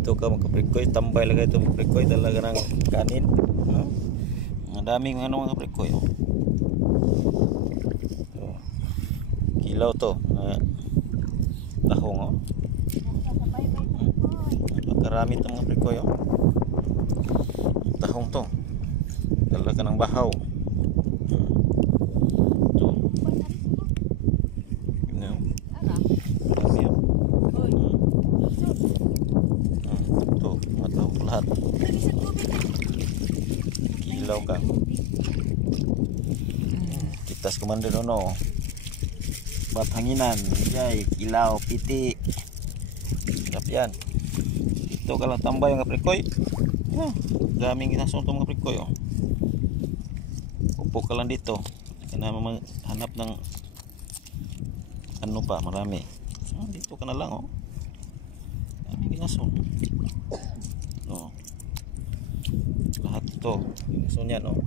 dito ka mga tambay lagi ito mga talaga ng kanin, no? Ang daming ano mga kaprikoy, oh. Oh. Kilaw to tahong, oh. Napakarami ito mga kaprikoy, oh. Tahong to talaga ng bahaw. Lahat kilaw ka kitas kumander no bat hanginan jay kilaw piti sarap yan. Ito ka lang tambay mga prekoy, daming inasong ito mga prekoy, oh. Upo ka lang dito kana hanap ng ano pa marami, dito ka na lang, oh. Daming inasong. Oh. Lahat ito. So yan, oh.